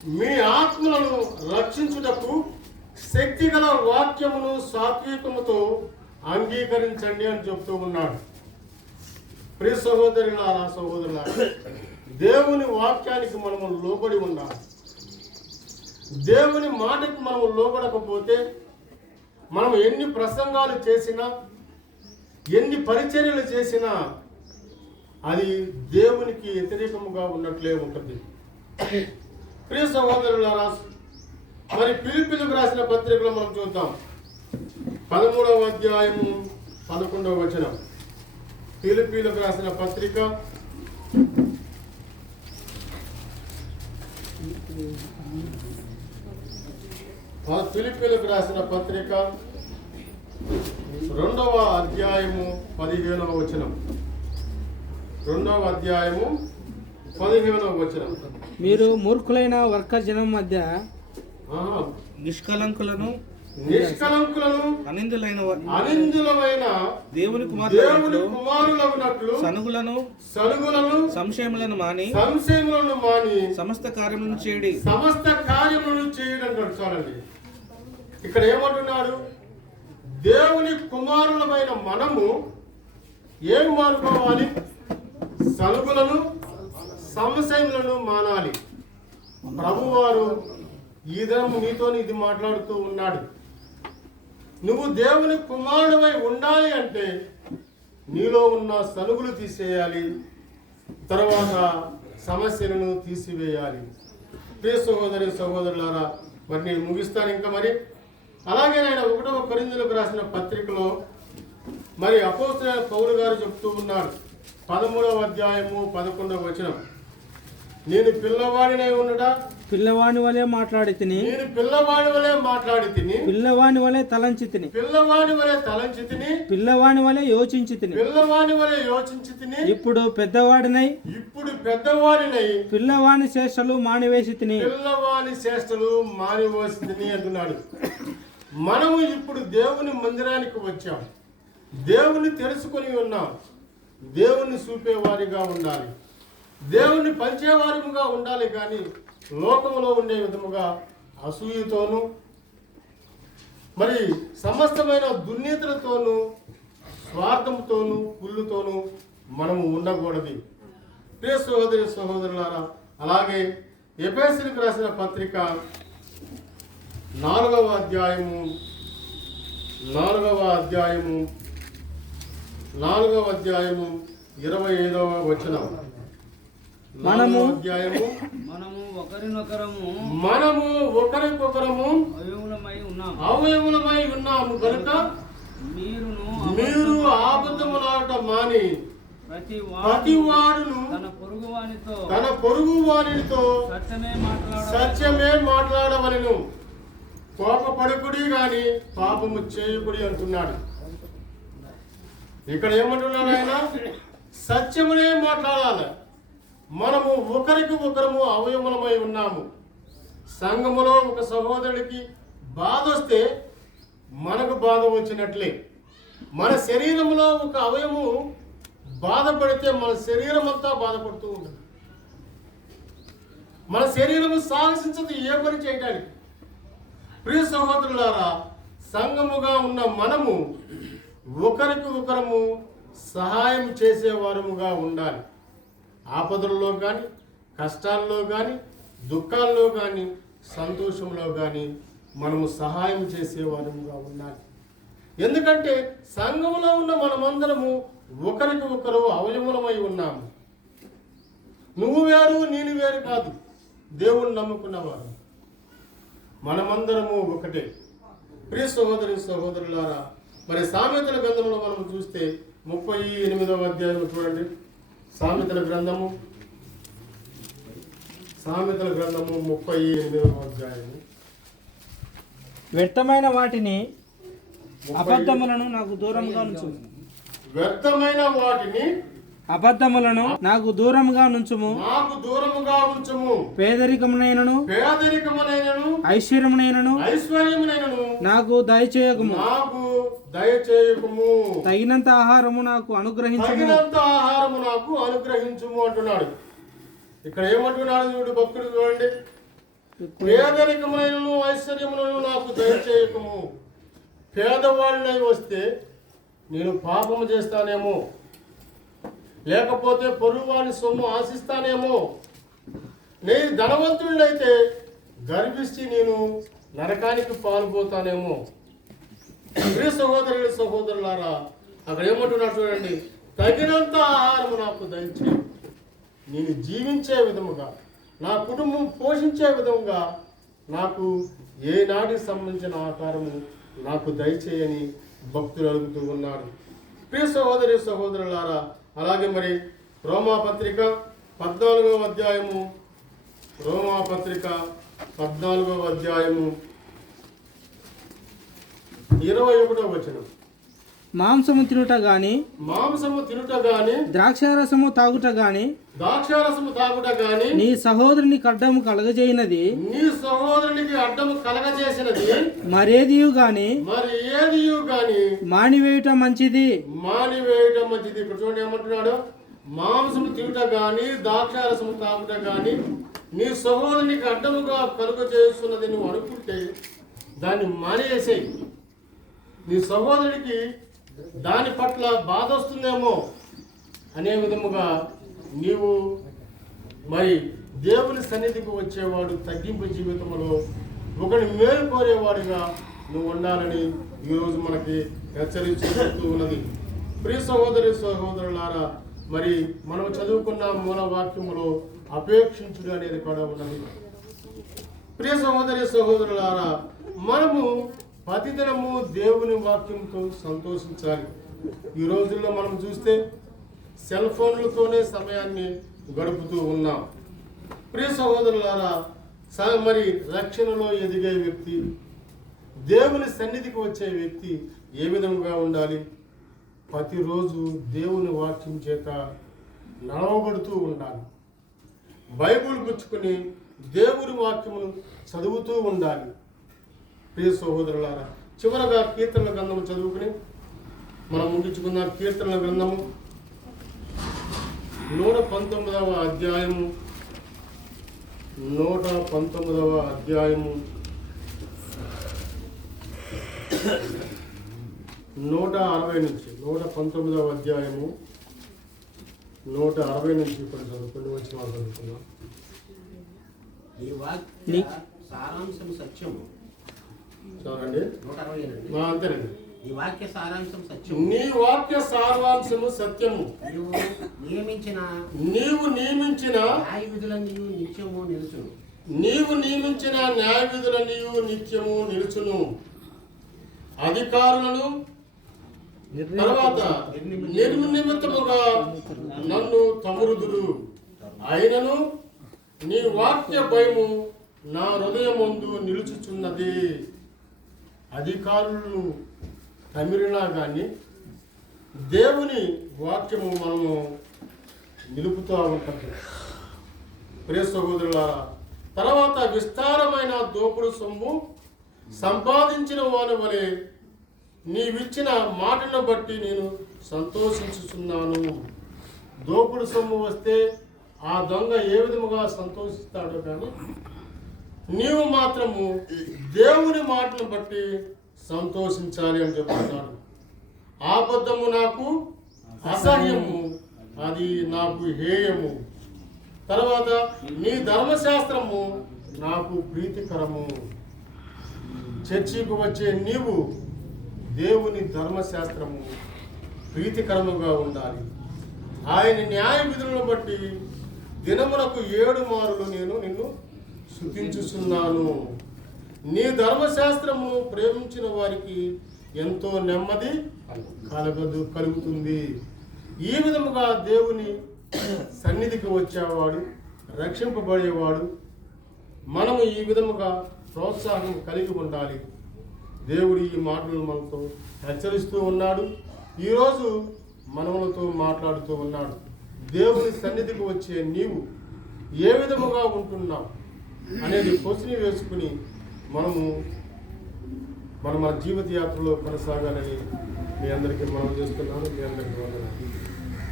మీ ఆత్మలను రక్షించుటకు శక్తిగల వాక్యమును సాత్వికముతో అంగీకరించండి అని చెప్తూ ఉన్నాడు. ప్రియ సహోదరులారా, సహోదరులారా, దేవుని వాక్యానికి మనము లోబడి ఉండాలి. దేవుని మాటకు మనము లోబడకపోతే మనం ఎన్ని ప్రసంగాలు చేసినా, ఎన్ని పరిచర్యలు చేసినా అది దేవునికి వ్యతిరేకముగా ఉన్నట్లే ఉంటుంది. ప్రియ సహోదరులారా, మరి ఫిలిప్పీలకు రాసిన పత్రికలో మనం చూద్దాం. 13వ అధ్యాయము 11వ వచనం. ఫిలిప్పీలకు రాసిన పత్రిక 2వ అధ్యాయము 15వ వచనం. 2వ అధ్యాయము 15వ వచనం. మీరు మూర్ఖులైన వర్గ జనం మధ్య నిష్కలంకులను అనిందులమైన దేవుని కుమారులగునట్లు సనుగులను సంశయములను మాని సమస్త కార్యములను చేయడి అంటాడు. చూడండి, ఇక్కడ ఏమంటున్నాడు? దేవుని కుమారులమైన మనము ఏం మానుకోవాలి? సనుగులను సంశయములను మానాలి. ప్రభువారు ఈ దినం నీతో ఇది మాట్లాడుతూ ఉన్నాడు. నువ్వు దేవుని కుమారుడవై ఉండాలి అంటే నీలో ఉన్న సనుగులు తీసేయాలి, తర్వాత సమస్యలను తీసివేయాలి. ప్రియ సహోదరి సహోదరులారా, మరి నేను ముగిస్తాను ఇంకా. మరి అలాగే ఆయన 1వ కొరింథీయులకు రాసిన పత్రికలో మరి అపోస్తలుడైన పౌలు గారు చెప్తూ ఉన్నాడు. 13వ అధ్యాయము 11వ వచనం. నేను పిల్లవాడినై ఉండడా పిల్లవాని వలె మాట్లాడి తిని పిల్లవాని వలె తలంచి తిని పిల్లవాని వలె యోచించి తిని ఇప్పుడు పెద్దవాడినై పిల్లవాని చేష్టలు మానివేసి తిని అంటున్నాడు. మనము ఇప్పుడు దేవుని మందిరానికి వచ్చాం. దేవుని తెలుసుకొని ఉన్నాం. దేవుణ్ణి చూపేవారిగా ఉండాలి, దేవుణ్ణి పంచేవారిగా ఉండాలి. కానీ లోకంలో ఉండే విధముగా అసూయతోనూ మరి సమస్తమైన దుర్నీతులతోనూ స్వార్థంతోనూ కుళ్ళుతోనూ మనము ఉండకూడదు. ప్రియ సహోదరి సహోదరులారా, అలాగే ఎఫెసీయులకు రాసిన పత్రిక 4వ అధ్యాయము 25వ వచనం. మనము ఒకరికొకరము అవయములమై ఉన్నాము కనుక మీరు అబద్ధములాట మాని ప్రతి వాడును తన పొరుగు వానితో సత్యమే మాట్లాడవలెను. కోపపడుకుడి గాని పాపము చేయకుడి అంటున్నాడు. ఇక్కడ ఏమంటున్నాడు ఆయన? సత్యమునే మాట్లాడాలి. మనము ఒకరికి ఒకరము అవయములమై ఉన్నాము. సంఘములో ఒక సహోదరుడికి బాధ వస్తే మనకు బాధ వచ్చినట్లే. మన శరీరంలో ఒక అవయము బాధపడితే మన శరీరం అంతా బాధపడుతూ ఉంటుంది. మన శరీరము సాహసించదు ఏ పని చేయడానికి. ప్రియ సహోదరులారా, సంఘముగా ఉన్న మనము ఒకరికి ఒకరము సహాయం చేసేవారముగా ఉండాలి. ఆపదల్లో కానీ, కష్టాల్లో కానీ, దుఃఖాల్లో కానీ, సంతోషంలో కానీ మనము సహాయం చేసేవారముగా ఉండాలి. ఎందుకంటే సంఘంలో ఉన్న మనమందరము ఒకరికి ఒకరు అవయములమై ఉన్నాము. నువ్వు వేరు నేను వేరు కాదు. దేవుణ్ణి నమ్ముకున్నవారు మనమందరము ఒకటే. ప్రియ సహోదరి సహోదరులారా, మరి సామెతల గ్రంథంలో మనం చూస్తే 38వ అధ్యాయం చూడండి. సామెతల గ్రంథము 38వ అధ్యాయము. వ్యర్థమైన వాటిని అబద్ధములను నాకు దూరంగా ఉంచుము. వ్యర్థమైన వాటిని అబద్ధములను నాకు దూరముగా నుంచుము. పేదరికమునైనను ఐశ్వర్యమునైనను నాకు దయచేయకుము. తగినంత ఆహారము నాకు అనుగ్రహించుము అంటున్నాడు. ఇక్కడ ఏమంటున్నాడు చూడు భక్తుడు, చూడండి. పేదరికములను ఐశ్వర్యములను నాకు దయచేయకము. పేదవాడినై వస్తే నేను పాపము చేస్తానేమో, లేకపోతే పొరుగువాని సొమ్ము ఆశిస్తానేమో. నేను ధనవంతుడినైతే గర్విష్టి నేను నరకానికి పాల్పోతానేమో. ప్రియ సహోదరులు సహోదరులారా, అక్కడ ఏమంటున్నాడు చూడండి, తగినంత ఆహారము నాకు దయచేయి. నేను జీవించే విధముగా, నా కుటుంబం పోషించే విధముగా నాకు ఏనాటికి సంబంధించిన ఆహారము నాకు దయచేయని భక్తులు అడుగుతూ ఉన్నారు. ప్రియ సహోదరి సహోదరులారా, అలాగే మరి రోమాపత్రిక 14వ అధ్యాయము, రోమాపత్రిక 14వ అధ్యాయము 21వ వచనం. మాంసము తినుట గాని ద్రాక్షారసము తాగుట గాని నీ సహోదరునికి అడ్డము కలగజేసినది మరేదియు గాని మానివేయుట మంచిది. ఇప్పుడు చూడండి ఏమంటున్నాడు, మాంసము తినుట గాని ద్రాక్షారసము తాగుట గాని నీ సహోదరునికి అడ్డముగా కలుగజేస్తున్నది నువ్వు అనుకుంటే దాన్ని మానేసేయి. నీ సహోదరుడికి దాని పట్ల బాధ వస్తుందేమో అనే విధముగా నీవు మరి దేవుని సన్నిధికి వచ్చేవాడు తగ్గింపు జీవితంలో ఒకటి మేలు కోరేవాడిగా నువ్వు ఉండాలని ఈరోజు మనకి హెచ్చరిస్తూ ఉన్నది. ప్రియ సహోదరి సహోదరులారా, మరి మనం చదువుకున్న మూల వాక్యములో అపేక్షించుడు అనేది కూడా ఉన్నది. ప్రియ సహోదరి సహోదరులారా, మనము ప్రతిదినము దేవుని వాక్యంతో సంతోషించాలి. ఈ రోజుల్లో మనం చూస్తే సెల్ ఫోన్లతోనే సమయాన్ని గడుపుతూ ఉన్నాం. ప్రియ సహోదరులారా, మరి రక్షణలో ఎదిగే వ్యక్తి, దేవుని సన్నిధికి వచ్చే వ్యక్తి ఏ విధంగా ఉండాలి? ప్రతిరోజు దేవుని వాక్యం చేత నడవబడుతూ ఉండాలి. బైబిల్ పుచ్చుకొని దేవుని వాక్యమును చదువుతూ ఉండాలి. ప్రియ సహోదరులారా, చివరగా కీర్తనల గ్రంథము చదువుకుని మనం ముగించుకున్న కీర్తనల గ్రంథము 119వ అధ్యాయము 119వ అధ్యాయము 160 నుంచి 119వ అధ్యాయము 160 నుంచి కొన్ని చదువుకుని వచ్చి మనం చదువుకున్నాం. ఈ వాక్య సారాంశం సత్యము. చూడండి, అంతేనండి. ఈ వాక్య సారాంశం సత్యము. నీ వాక్య సారాంశము సత్యము. నీవు నియమించిన న్యాయ విధులన్నీ నిత్యము నిలుచును. నీవు నియమించిన న్యాయ విధులన్నీ నిత్యము నిలుచును. అధికారులను తర్వాత నిర్నిమిత్తముగా నన్ను తమురుదురు. అయినను నీ వాక్య భయము నా హృదయమందు నిలుచుచున్నది. అధికారులను తమిరినా కానీ దేవుని వాక్యము మనము నిలుపుతూ ఉంటుంది. ప్రియ సహోదరులారా, తర్వాత విస్తారమైన దోపుడు సొమ్ము సంపాదించిన వాని వలె నీవిచ్చిన మాటను బట్టి నేను సంతోషించుచున్నాను. దోపుడు సొమ్ము వస్తే ఆ దొంగ ఏ విధముగా సంతోషిస్తాడో కానీ నీవు మాత్రము దేవుని మాటను బట్టి సంతోషించాలి అని చెప్తున్నాడు. ఆబద్ధము నాకు అసహ్యము, అది నాకు హేయము. తర్వాత నీ ధర్మశాస్త్రము నాకు ప్రీతికరము. చర్చికి వచ్చే నీవు దేవుని ధర్మశాస్త్రము ప్రీతికరముగా ఉండాలి. ఆయన న్యాయ విధులను బట్టి దినమునకు 7 మారులు నేను నిన్ను స్తుతించుచున్నాను. నీ ధర్మశాస్త్రము ప్రేమించిన వారికి ఎంతో నెమ్మది కలుగుతుంది. ఈ విధముగా దేవుని సన్నిధికి వచ్చేవాడు, రక్షింపబడేవాడు మనము ఈ విధముగా ప్రోత్సాహం కలిగి ఉండాలి. దేవుడు ఈ మాటలు మనతో హెచ్చరిస్తూ ఉన్నాడు. ఈరోజు మనములతో మాట్లాడుతూ ఉన్నాడు. దేవుని సన్నిధికి వచ్చే నీవు ఏ విధముగా ఉంటున్నావు అనేది క్వశ్చన్ వేసుకుని మన జీవిత యాత్రలో కొనసాగాలని మీ అందరికీ మనం చేస్తున్నాను. మీ అందరికీ వందనాలు.